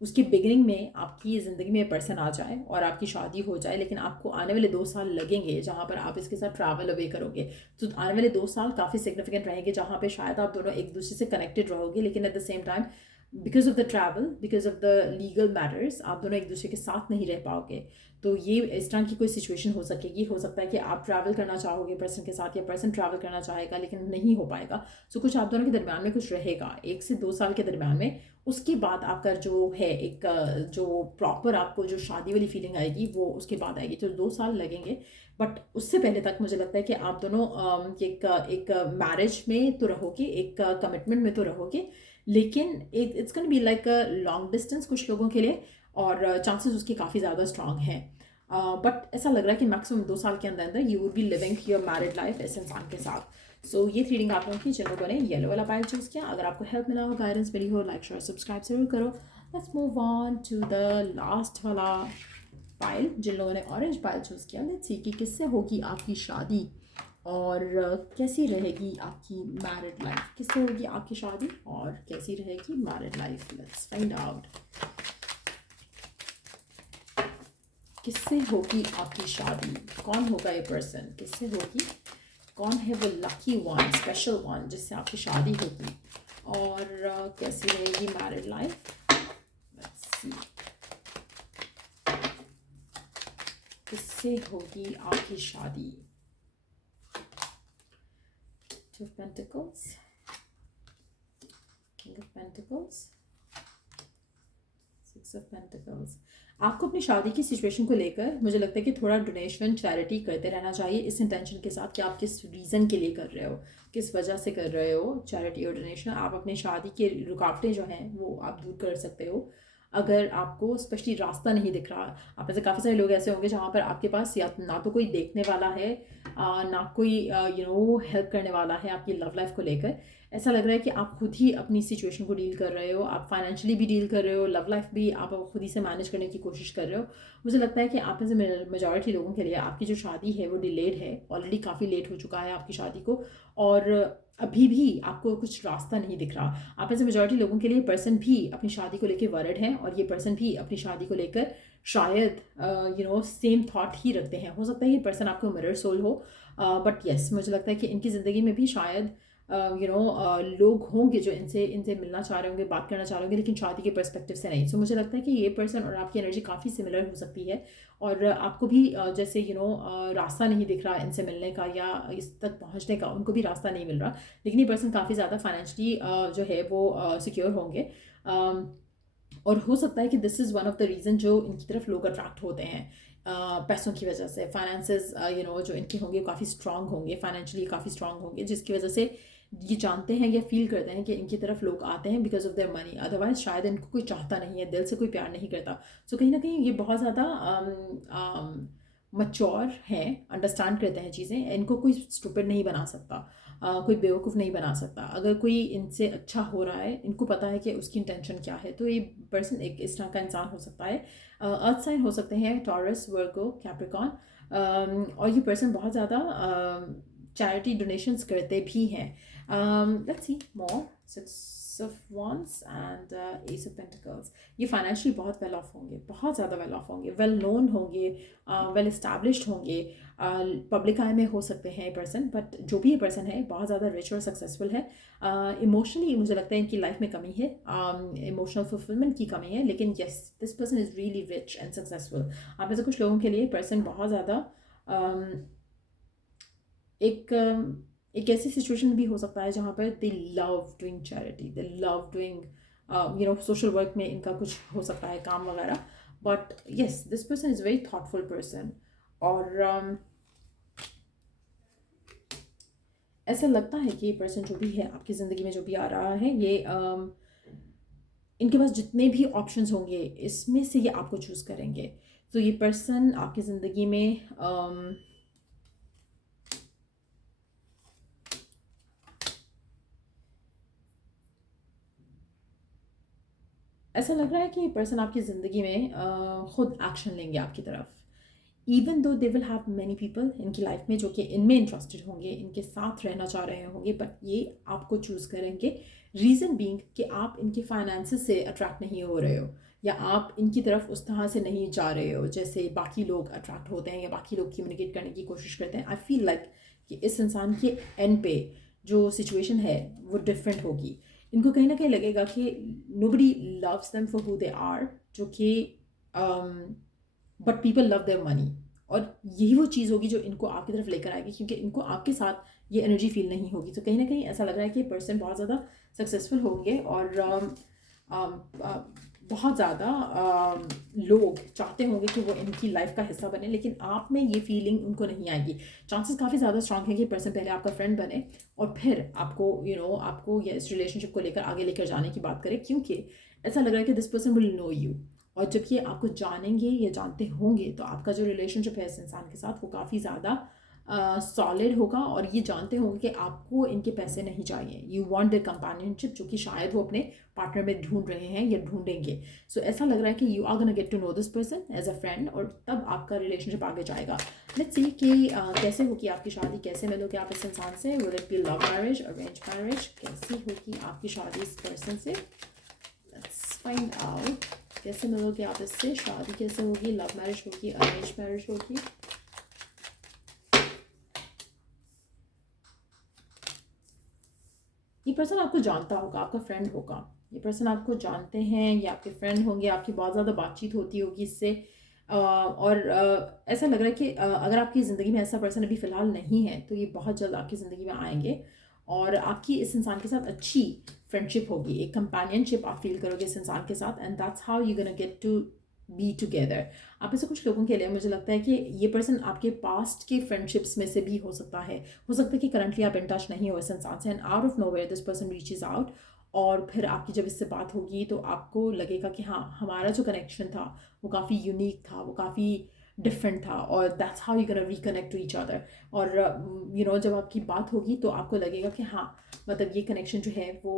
उसकी बिगिनिंग में आपकी ज़िंदगी में पर्सन आ जाए और आपकी शादी हो जाए, लेकिन आपको आने वाले 2 साल लगेंगे जहाँ पर आप इसके साथ ट्रैवल अवे करोगे। तो आने वाले 2 साल काफ़ी सिग्निफिकेंट रहेंगे जहाँ पे शायद आप दोनों एक दूसरे से कनेक्टेड रहोगे, लेकिन at the same time because of the travel, because of the legal matters आप दोनों एक दूसरे के साथ नहीं रह पाओगे। तो ये इस तरह की कोई सिचुएशन हो सकेगी। हो सकता है कि आप ट्रैवल करना चाहोगे पर्सन के साथ या पर्सन ट्रैवल करना चाहेगा लेकिन नहीं हो पाएगा। सो कुछ आप दोनों के दरम्यान में कुछ रहेगा 1 से 2 साल के दरम्यान में। उसके बाद आपका जो है एक जो प्रॉपर आपको जो शादी वाली फीलिंग आएगी वो उसके बाद आएगी। तो 2 साल लगेंगे, बट उससे पहले तक मुझे लगता है कि आप दोनों एक मैरिज में तो रहोगे, एक कमिटमेंट में तो रहोगे, लेकिन it's gonna B like a long distance कुछ लोगों के लिए, और चांसेस उसके काफ़ी ज़्यादा स्ट्रांग हैं। बट ऐसा लग रहा है कि मैक्सिमम 2 साल के अंदर अंदर you will be living your married life इस इंसान के साथ। सो ये रीडिंग आप लोगों की जिन लोगों ने येलो वाला पाइल चूज़ किया, अगर आपको हेल्प मिला हो, गाइडेंस मिली हो, लाइक शेयर सब्सक्राइब जरूर करो। Let's move on to the last वाला पाइल, जिन लोगों ने ऑरेंज पाइल चूज़ किया। लेट्स सी कि किससे होगी आपकी शादी और कैसी रहेगी आपकी मैरिड लाइफ। किससे होगी आपकी शादी और कैसी रहेगी married life. Let's find out किससे होगी आपकी शादी, कौन होगा ये पर्सन, किससे होगी, कौन है वो लकी वन, स्पेशल वन जिससे आपकी शादी होगी, और कैसी रहेगी मैरिड लाइफ। लेट्स सी किससे होगी आपकी शादी। Two of Pentacles, King of Pentacles, Six of Pentacles। आपको अपनी शादी की सिचुएशन को लेकर मुझे लगता है कि थोड़ा डोनेशन चैरिटी करते रहना चाहिए, इस इंटेंशन के साथ कि आप किस रीज़न के लिए कर रहे हो, किस वजह से कर रहे हो चैरिटी और डोनेशन। आप अपनी शादी के रुकावटें जो हैं वो आप दूर कर सकते हो अगर आपको स्पेशली रास्ता नहीं दिख रहा। आप में से काफ़ी सारे लोग ऐसे होंगे जहाँ पर आपके पास या ना तो कोई देखने वाला है, ना कोई हेल्प करने वाला है आपकी लव लाइफ को लेकर। ऐसा लग रहा है कि आप खुद ही अपनी सिचुएशन को डील कर रहे हो, आप फाइनेंशियली भी डील कर रहे हो, लव लाइफ भी आप खुद ही से मैनेज करने की कोशिश कर रहे हो। मुझे लगता है कि आप में से मेजॉरिटी लोगों के लिए आपकी जो शादी है वो डिलेड है, ऑलरेडी काफ़ी लेट हो चुका है आपकी शादी को, और अभी भी आपको कुछ रास्ता नहीं दिख रहा। आप में से मेजॉरिटी लोगों के लिए पर्सन भी अपनी शादी को लेकर वरिड है, और ये पर्सन भी अपनी शादी को लेकर शायद सेम थॉट ही रखते हैं। हो सकता है ये पर्सन आपको मिरर सोल हो, बट येस मुझे लगता है कि इनकी ज़िंदगी में भी शायद लोग होंगे जो इनसे मिलना चाह रहे होंगे, बात करना चाह रहे होंगे, लेकिन शादी के पर्सपेक्टिव से नहीं। सो मुझे लगता है कि ये पर्सन और आपकी एनर्जी काफ़ी सिमिलर हो सकती है, और आपको भी जैसे रास्ता नहीं दिख रहा इनसे मिलने का या इस तक पहुंचने का, उनको भी रास्ता नहीं मिल रहा। लेकिन ये पर्सन काफ़ी ज़्यादा फाइनेंशियली जो है वो सिक्योर होंगे, और हो सकता है कि this is one of the reason जो इनकी तरफ लोग अट्रैक्ट होते हैं पैसों की वजह से। फाइनेंसेस जो इनके होंगे वो काफ़ी स्ट्रांग होंगे, फाइनेंशियली काफ़ी स्ट्रांग होंगे, जिसकी वजह से ये जानते हैं या फील करते हैं कि इनकी तरफ लोग आते हैं because of their money. Otherwise शायद इनको कोई चाहता नहीं है, दिल से कोई प्यार नहीं करता। सो कहीं ना कहीं ये बहुत ज़्यादा मच्योर हैं, अंडरस्टैंड करते हैं चीज़ें। इनको कोई स्टूपिड नहीं बना सकता, कोई बेवकूफ़ नहीं बना सकता। अगर कोई इनसे अच्छा हो रहा है, इनको पता है कि उसकी इंटेंशन क्या है, तो ये पर्सन एक इस तरह का इंसान हो सकता है। अर्थ साइन हो सकते हैं टॉरस, वर्गो, कैप्रिकॉन, और ये पर्सन बहुत ज़्यादा चैरिटी डोनेशंस करते भी हैं। Let's see more. Six of wands and S of pentacles. ये फाइनेंशियली बहुत वेल ऑफ होंगे, बहुत ज़्यादा वेल ऑफ होंगे, वेल नोन होंगे, वेल इस्टेब्लिश्ड होंगे, पब्लिक आई में हो सकते हैं ये पर्सन, बट जो भी ये पर्सन है बहुत ज़्यादा रिच और सक्सेसफुल है। इमोशनली मुझे लगता है इनकी लाइफ में कमी है, इमोशनल फुलफिलमेंट की कमी है, लेकिन yes this person is really rich and successful. आप में से कुछ लोगों के लिए पर्सन बहुत ज़्यादा एक ऐसी सिचुएशन भी हो सकता है जहाँ पर दे लव डूइंग चैरिटी, दे लव डूइंग सोशल वर्क में इनका कुछ हो सकता है काम वगैरह, but yes this person is very thoughtful person. और ऐसा लगता है कि ये पर्सन जो भी है आपकी ज़िंदगी में जो भी आ रहा है, ये इनके पास जितने भी ऑप्शंस होंगे इसमें से ये आपको चूज़ करेंगे। तो ये पर्सन आपकी ज़िंदगी में ऐसा लग रहा है कि ये पर्सन आपकी ज़िंदगी में खुद एक्शन लेंगे आपकी तरफ, even though they will have many people इनकी लाइफ में जो कि इनमें इंटरेस्टेड होंगे, इनके साथ रहना चाह रहे होंगे, बट ये आपको चूज़ करेंगे। रीज़न बीइंग कि आप इनके फाइनेंसेस से अट्रैक्ट नहीं हो रहे हो, या आप इनकी तरफ उस तरह से नहीं जा रहे हो जैसे बाकी लोग अट्रैक्ट होते हैं या बाकी लोग कम्युनिकेट करने की कोशिश करते हैं। आई फील लाइक कि इस इंसान के एंड पे जो सिचुएशन है वो डिफरेंट होगी। इनको कहीं ना कहीं लगेगा कि nobody loves them for who they are, जो कि but people love their money, और यही वो चीज़ होगी जो इनको आपकी तरफ लेकर आएगी, क्योंकि इनको आपके साथ ये एनर्जी फील नहीं होगी। तो कहीं ना कहीं ऐसा लग रहा है कि पर्सन बहुत ज़्यादा सक्सेसफुल होंगे, और बहुत ज़्यादा लोग चाहते होंगे कि वो इनकी लाइफ का हिस्सा बने, लेकिन आप में ये फीलिंग उनको नहीं आएगी। चांसेस काफ़ी ज़्यादा स्ट्रांग है कि पर्सन पहले आपका फ्रेंड बने और फिर आपको या इस रिलेशनशिप को लेकर आगे लेकर जाने की बात करें, क्योंकि ऐसा लग रहा है कि this person will know you, और जब ये आपको जानेंगे या जानते होंगे तो आपका जो रिलेशनशिप है इस इंसान के साथ वो काफ़ी ज़्यादा सॉलिड होगा और ये जानते होंगे कि आपको इनके पैसे नहीं चाहिए। यू वांट द कंपेनियनशिप जो कि शायद वो अपने पार्टनर में ढूंढ रहे हैं या ढूंढेंगे। सो ऐसा लग रहा है कि you are gonna get to know this person as a friend और तब आपका रिलेशनशिप आगे जाएगा। लेट्स सी कि कैसे होगी आपकी शादी, कैसे मिलोगे आप इस इंसान से। Will it be love marriage, arrange marriage, कैसी होगी आपकी शादी इस पर्सन से। Let's find out. कैसे मिलोगे आप इससे, शादी कैसे होगी, लव मैरिज होगी, अरेंज मैरिज होगी। ये पर्सन आपको जानता होगा, आपका फ्रेंड होगा। ये पर्सन आपको जानते हैं, ये आपके फ्रेंड होंगे, आपकी बहुत ज़्यादा बातचीत होती होगी इससे। और ऐसा लग रहा है कि अगर आपकी ज़िंदगी में ऐसा पर्सन अभी फ़िलहाल नहीं है तो ये बहुत जल्द आपकी ज़िंदगी में आएंगे और आपकी इस इंसान के साथ अच्छी फ्रेंडशिप होगी, एक कंपेनियनशिप आप फील करोगे इस इंसान के साथ। And that's how you gonna get to be together. आप में से कुछ लोगों के लिए मुझे लगता है कि ये पर्सन आपके पास्ट के फ्रेंडशिप्स में से भी हो सकता है कि करंटली आप इन टच नहीं हो इस इंसान से and out of nowhere this person reaches out. और फिर आपकी जब इससे बात होगी तो आपको लगेगा कि हाँ, हमारा जो कनेक्शन था वो काफ़ी यूनिक था, वो काफ़ी डिफरेंट था और that's how you gonna reconnect to each other. और जब आपकी बात होगी तो आपको लगेगा कि हाँ, मतलब ये कनेक्शन जो है वो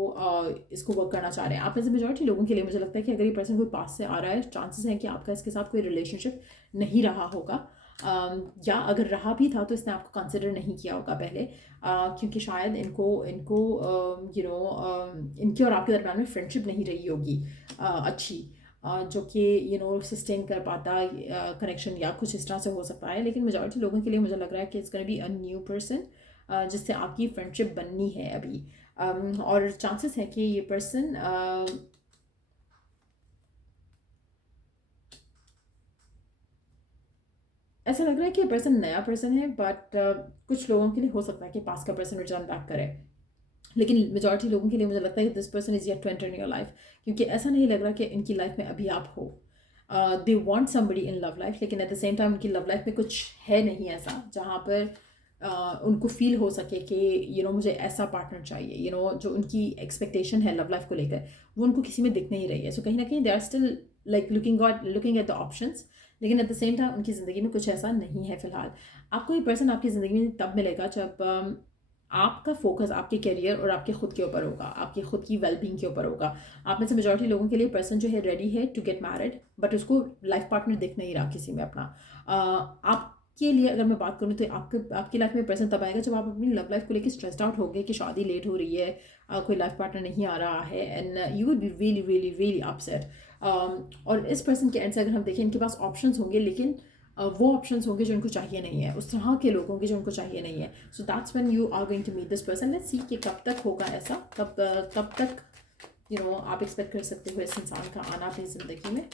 इसको वर्क करना चाह रहे हैं। आप में से मेजॉरिटी लोगों के लिए मुझे लगता है कि अगर ये पर्सन कोई पास से आ रहा है, चांसेस हैं कि आपका इसके साथ कोई रिलेशनशिप नहीं रहा होगा, या अगर रहा भी था तो इसने आपको कंसिडर नहीं किया होगा पहले, क्योंकि शायद इनको इनको इनके और आपके दरम्यान में फ्रेंडशिप नहीं रही होगी अच्छी, जो कि सस्टेन कर पाता कनेक्शन या कुछ इस तरह से हो सकता है। लेकिन मेजॉरिटी लोगों के लिए मुझे लग रहा है कि it's gonna be a new person जिससे आपकी फ्रेंडशिप बननी है अभी। और चांसेस है कि ये पर्सन ऐसा लग रहा है कि ये पर्सन नया पर्सन है, बट कुछ लोगों के लिए हो सकता है कि पास का पर्सन रिटर्न बैक करे। लेकिन मेजॉरिटी लोगों के लिए मुझे लगता है कि this person is yet to enter in your life, क्योंकि ऐसा नहीं लग रहा कि इनकी लाइफ में अभी आप हो। They want somebody in love life, लेकिन एट द सेम टाइम उनकी लव लाइफ में कुछ है नहीं ऐसा जहाँ पर उनको फील हो सके कि मुझे ऐसा पार्टनर चाहिए। जो उनकी एक्सपेक्टेशन है लव लाइफ को लेकर वो उनको किसी में दिख नहीं रही है। सो कहीं ना कहीं they are still like looking at the options, लेकिन एट द सेम टाइम उनकी ज़िंदगी में कुछ ऐसा नहीं है फ़िलहाल। आपको ये पर्सन आपकी ज़िंदगी में तब मिलेगा जब आपका फोकस आपके करियर और आपके खुद के ऊपर होगा, आपकी खुद की वेलबींग के ऊपर होगा। आप में से मेजॉरिटी लोगों के लिए पर्सन जो है रेडी है टू गेट मैरिड, बट उसको लाइफ पार्टनर दिख नहीं रहा किसी में अपना। आपके लिए अगर मैं बात करूँ तो आपकी लाइफ में पर्सन तब आएगा जब आप अपनी लव लाइफ को लेकर स्ट्रेस्ड आउट हो गए कि शादी लेट हो रही है, कोई लाइफ पार्टनर नहीं आ रहा है, and you will be really really really upset. और इस पर्सन के एंड से अगर हम देखें, इनके पास ऑप्शंस होंगे, लेकिन वो ऑप्शंस होंगे जो उनको चाहिए नहीं है, उस तरह के लोग होंगे जो उनको चाहिए नहीं है। So that's when you are going to meet this person. Let's see कि कब तक होगा ऐसा, कब तक आप एक्सपेक्ट कर सकते हो इस इंसान का आना अपनी ज़िंदगी में।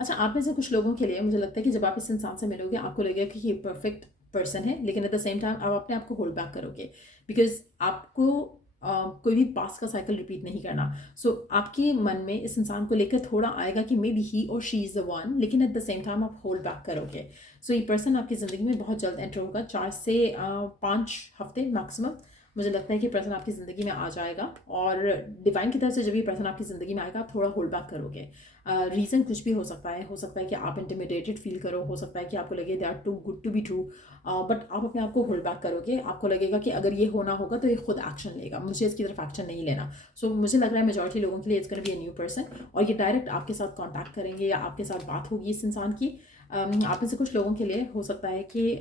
अच्छा, आप में से कुछ लोगों के लिए मुझे लगता है कि जब आप इस इंसान से मिलोगे आपको लगेगा कि ये परफेक्ट पर्सन है, लेकिन एट द सेम टाइम आप अपने आप को होल्ड बैक करोगे, बिकॉज आपको कोई भी पास का साइकिल रिपीट नहीं करना। सो आपके मन में इस इंसान को लेकर थोड़ा आएगा कि मे बी ही और शी इज़ द वन, लेकिन एट द सेम टाइम आप होल्ड बैक करोगे। सो ये पर्सन आपकी ज़िंदगी में बहुत जल्द एंटर होगा, 4 से 5 हफ्ते मैक्सिमम। मुझे लगता है कि पर्सन आपकी ज़िंदगी में आ जाएगा और डिवाइन की तरफ से जब ये पर्सन आपकी ज़िंदगी में आएगा आप थोड़ा होल्ड बैक करोगे। रीज़न कुछ भी हो सकता है कि आप इंटिमिडेटेड फील करो, हो सकता है कि आपको लगे they are too good to be true, but आप अपने आप को होल्ड बैक करोगे। आपको लगेगा कि अगर ये होना होगा तो ये खुद एक्शन लेगा, मुझे इसकी तरफ एक्शन नहीं लेना। सो मुझे लग रहा है मेजॉरिटी लोगों के लिए it's gonna be a new person और ये डायरेक्ट आपके साथ कॉन्टैक्ट करेंगे या आपके साथ बात होगी इस इंसान की। आप में से कुछ लोगों के लिए हो सकता है कि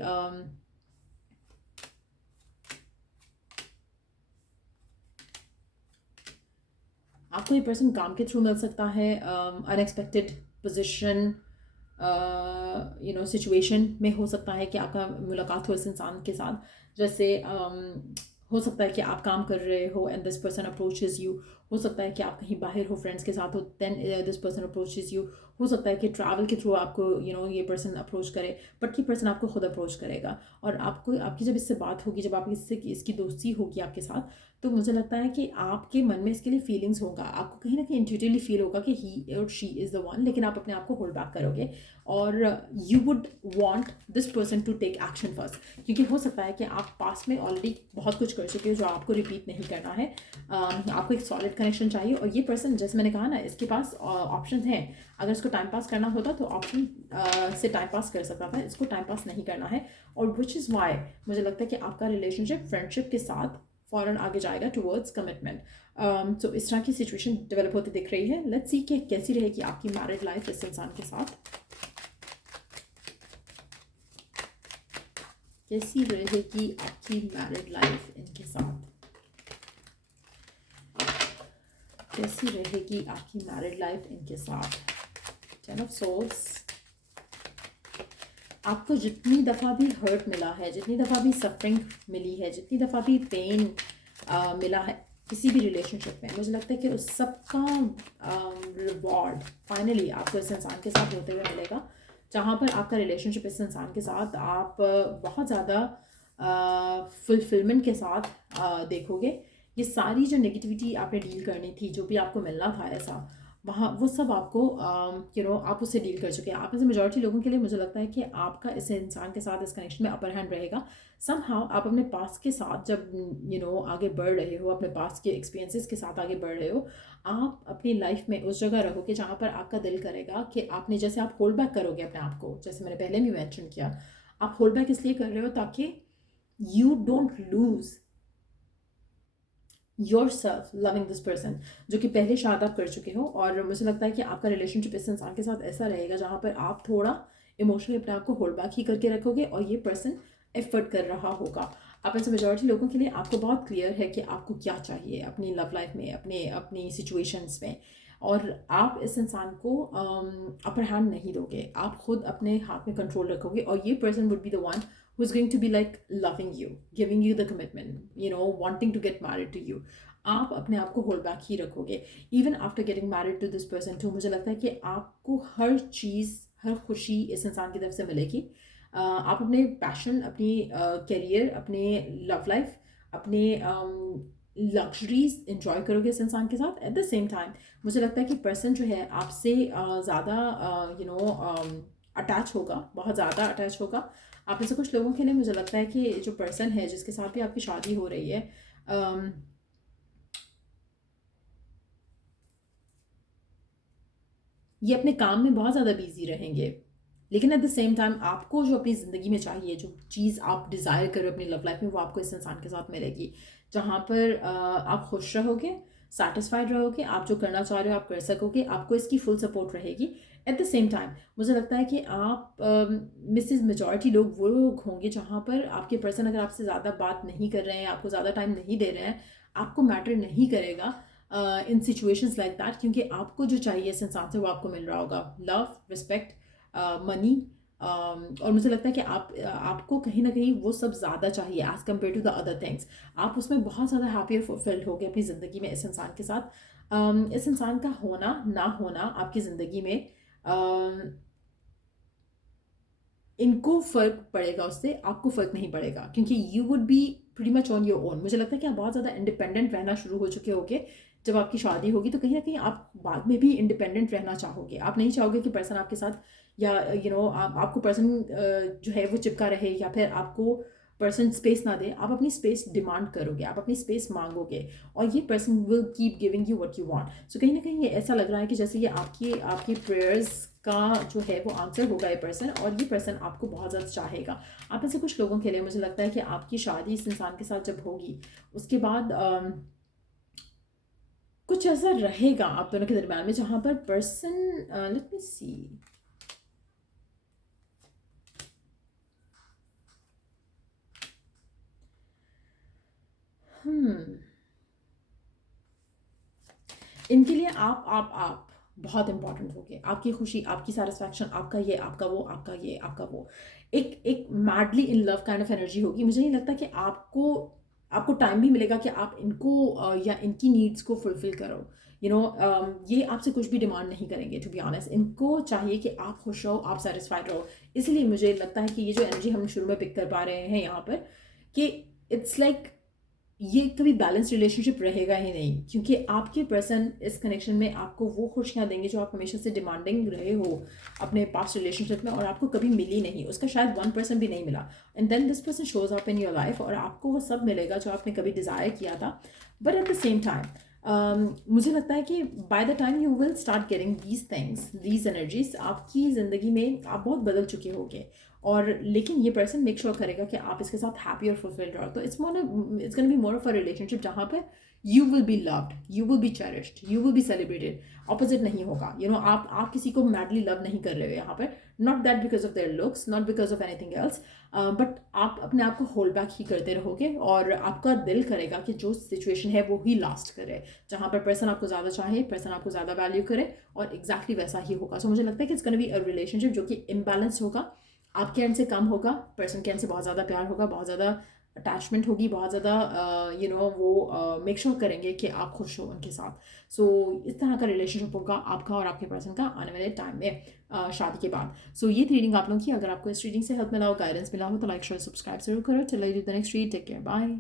आपको ये पर्सन काम के थ्रू मिल सकता है, अनएक्सपेक्टेड पोजीशन सिचुएशन में हो सकता है कि आपका मुलाकात हो इस इंसान के साथ। जैसे हो सकता है कि आप काम कर रहे हो and this person approaches you, हो सकता है कि आप कहीं बाहर हो फ्रेंड्स के साथ हो, then this person approaches you. हो सकता है कि ट्रैवल के थ्रू आपको ये पर्सन अप्रोच करे, बट ये पर्सन आपको खुद अप्रोच करेगा और आपकी जब इससे बात होगी, जब आप इसकी दोस्ती होगी आपके साथ, तो मुझे लगता है कि आपके मन में इसके लिए फीलिंग्स होगा, आपको कहीं ना कहीं इंट्यूटिवली फील होगा कि ही और शी इज़ द वन, लेकिन आप अपने आप को होल्ड बैक करोगे और you would want this person to take action first, क्योंकि हो सकता है कि आप पास में ऑलरेडी बहुत कुछ कर चुके हो जो आपको रिपीट नहीं करना है। आपको एक सॉलिड कनेक्शन चाहिए और ये पर्सन, जैसे मैंने कहा ना, इसके पास ऑप्शन हैं। अगर इसको इसको टाइम पास करना होता तो ऑप्शन से टाइम पास कर सकता था, इसको टाइम पास नहीं करना है। और विच इज़ वाई मुझे लगता है कि आपका रिलेशनशिप फ्रेंडशिप के साथ फ़ौरन आगे जाएगा टुवर्ड्स कमिटमेंट। तो इस तरह की सिचुएशन डेवलप होती दिख रही है। लेट्स सी कि कैसी रहेगी आपकी मैरिड लाइफ इस इंसान के साथ, कैसी रहेगी आपकी मैरिड लाइफ इनके साथ, कैसी रहेगी आपकी मैरिड लाइफ इनके साथ। 10 ऑफ सोर्ड्स, आपको जितनी दफ़ा भी हर्ट मिला है, जितनी दफ़ा भी सफरिंग मिली है, जितनी दफ़ा भी पेन मिला है किसी भी रिलेशनशिप में, मुझे लगता है कि उस सब का रिवॉर्ड फाइनली आपको इस इंसान के साथ होते हुए मिलेगा, जहाँ पर आपका रिलेशनशिप इस इंसान के साथ आप बहुत ज़्यादा फुलफिलमेंट के साथ देखोगे। ये सारी जो नेगेटिविटी आपने डील करनी थी, जो भी आपको मिलना था ऐसा, वहाँ वो सब आपको आप उससे डील कर चुके हैं। आप में से मेजॉरिटी लोगों के लिए मुझे लगता है कि आपका इस इंसान के साथ इस कनेक्शन में अपर हैंड रहेगा। समहाउ आप अपने पास्ट के साथ जब आगे बढ़ रहे हो, अपने पास्ट के एक्सपीरियंसेस के साथ आगे बढ़ रहे हो, आप अपनी लाइफ में उस जगह रहोगे जहाँ पर आपका दिल करेगा कि आपने, जैसे आप होल्ड बैक करोगे अपने आप को, जैसे मैंने पहले भी मेंशन किया, आप होल्ड बैक इसलिए कर रहे हो ताकि you don't lose your self loving this person, जो कि पहले शायद आप कर चुके हो। और मुझे लगता है कि आपका रिलेशनशिप इस इंसान के साथ ऐसा रहेगा जहाँ पर आप थोड़ा इमोशनली अपने आप को होल्ड बैक ही करके रखोगे और ये पर्सन एफर्ट कर रहा होगा। आप ऐसे मेजॉरिटी लोगों के लिए आपको बहुत क्लियर है कि आपको क्या चाहिए अपनी लव लाइफ में, अपनी सिचुएशंस में, और आप इस इंसान को अपर हैंड नहीं दोगे, आप खुद अपने हाथ में कंट्रोल रखोगे, और ये person would be the one who's going to be like loving you, giving you the commitment, wanting to get married to you. आप अपने आप को होल्ड बैक ही रखोगे even after getting married to this person too. मुझे लगता है कि आपको हर चीज़, हर खुशी इस इंसान की तरफ से मिलेगी। आप अपने पैशन, अपनी करियर, अपने लव लाइफ, अपने लग्जरीज इंजॉय करोगे इस इंसान के साथ। एट द सेम टाइम मुझे लगता है कि पर्सन जो है आपसे ज़्यादा अटैच होगा, बहुत ज़्यादा अटैच होगा। आप में से कुछ लोगों के लिए मुझे लगता है कि जो पर्सन है जिसके साथ भी आपकी शादी हो रही है, ये अपने काम में बहुत ज़्यादा बिजी रहेंगे, लेकिन एट द सेम टाइम आपको जो अपनी ज़िंदगी में चाहिए, जो चीज़ आप डिज़ायर करो अपनी लव लाइफ में, वो आपको इस इंसान के साथ मिलेगी, जहाँ पर आप खुश रहोगे, सेटिस्फाइड रहोगे, आप जो करना चाह रहे हो आप कर सकोगे, आपको इसकी फुल सपोर्ट रहेगी। एट द सेम टाइम मुझे लगता है कि आप मिसेस मेजॉरिटी लोग वो लोग होंगे जहाँ पर आपके पर्सन अगर आपसे ज़्यादा बात नहीं कर रहे हैं, आपको ज़्यादा टाइम नहीं दे रहे हैं, आपको मैटर नहीं करेगा इन सिचुएशंस लाइक दैट, क्योंकि आपको जो चाहिए इस इंसान से वो आपको मिल रहा होगा, लव, रिस्पेक्ट, मनी, और मुझे लगता है कि आपको कहीं ना कहीं वो सब ज़्यादा चाहिए as compare to the other things. आप उसमें बहुत ज़्यादा हैप्पियर फुलफिल्ड हो गए अपनी ज़िंदगी में इस इंसान के साथ। इस इंसान का होना ना होना आपकी ज़िंदगी में इनको फ़र्क पड़ेगा उससे, आपको फ़र्क नहीं पड़ेगा, क्योंकि you would be pretty much on your own. मुझे लगता है कि आप बहुत ज़्यादा इंडिपेंडेंट रहना शुरू हो चुके होगे। जब आपकी शादी होगी तो कहीं ना कहीं आप बाद में भी इंडिपेंडेंट रहना चाहोगे। आप नहीं चाहोगे कि पर्सन आपके साथ, या आपको पर्सन जो है वो चिपका रहे, या फिर आपको पर्सन स्पेस ना दे। आप अपनी स्पेस डिमांड करोगे, आप अपनी स्पेस मांगोगे, और ये person will keep giving you what you want. So कहीं ना कहीं ये ऐसा लग रहा है कि जैसे ये आपकी प्रेयर्स का जो है वो आंसर होगा ये पर्सन, और ये पर्सन आपको बहुत ज़्यादा चाहेगा। आप में से कुछ लोगों के लिए मुझे लगता है कि आपकी शादी इस इंसान के साथ जब होगी, उसके बाद कुछ ऐसा रहेगा आप दोनों के दरम्यान में जहाँ पर पर्सन, लेट मी सी, इनके लिए आप बहुत इंपॉर्टेंट होगे। आपकी खुशी, आपकी सेटिस्फैक्शन, आपका ये, आपका वो, आपका ये, आपका वो, एक madly in love kind of energy होगी। मुझे नहीं लगता कि आपको टाइम भी मिलेगा कि आप इनको या इनकी नीड्स को फुलफिल करो। ये आपसे कुछ भी डिमांड नहीं करेंगे टू बी ऑनेस्ट। इनको चाहिए कि आप खुश रहो, आप सेटिस्फाइड रहो। इसलिए मुझे लगता है कि ये जो एनर्जी हम शुरू में पिक कर पा रहे हैं यहाँ पर, कि इट्स लाइक ये कभी बैलेंस रिलेशनशिप रहेगा ही नहीं, क्योंकि आपके पर्सन इस कनेक्शन में आपको वो खुशियाँ देंगे जो आप हमेशा से डिमांडिंग रहे हो अपने पास्ट रिलेशनशिप में, और आपको कभी मिली नहीं, उसका शायद 1% भी नहीं मिला। And then this person shows up in your life, और आपको वो सब मिलेगा जो आपने कभी डिज़ायर किया था। But at the same time मुझे लगता है कि by the time you will start getting these things, these energies, आपकी ज़िंदगी में आप बहुत बदल चुके होगे। और लेकिन ये पर्सन मेक श्योर करेगा कि आप इसके साथ हैप्पी और फुलफिल्ड रहो। तो it's gonna be more of a relationship जहाँ पे you will be loved, you will be cherished, you will be celebrated. Opposite नहीं होगा। आप किसी को मैडली लव नहीं कर रहे हो यहाँ पर, not that because of their looks, not because of anything else, but आप अपने आप को होल्ड बैक ही करते रहोगे और आपका दिल करेगा कि जो सिचुएशन है वो ही लास्ट करे, जहाँ पर पर्सन आपको ज़्यादा चाहे, पर्सन आपको ज़्यादा वैल्यू करे, और एग्जैक्टली वैसा ही होगा। सो मुझे लगता है कि it's gonna be a relationship जो कि इम्बैलेंस होगा। आपके एंड से कम होगा, पर्सन के एंड से बहुत ज़्यादा प्यार होगा, बहुत ज़्यादा अटैचमेंट होगी, बहुत ज़्यादा वो मेक श्योर करेंगे कि आप खुश हो उनके साथ। सो इस तरह का रिलेशनशिप होगा आपका और आपके पर्सन का आने वाले टाइम में, शादी के बाद। सो ये थी रीडिंग आप लोगों की। अगर आपको इस रीडिंग से हेल्प मिला हो, गाइडेंस मिला हो, तो लाइक शेयर सब्सक्राइब जरूर करो। चलो, the next read, take care, bye.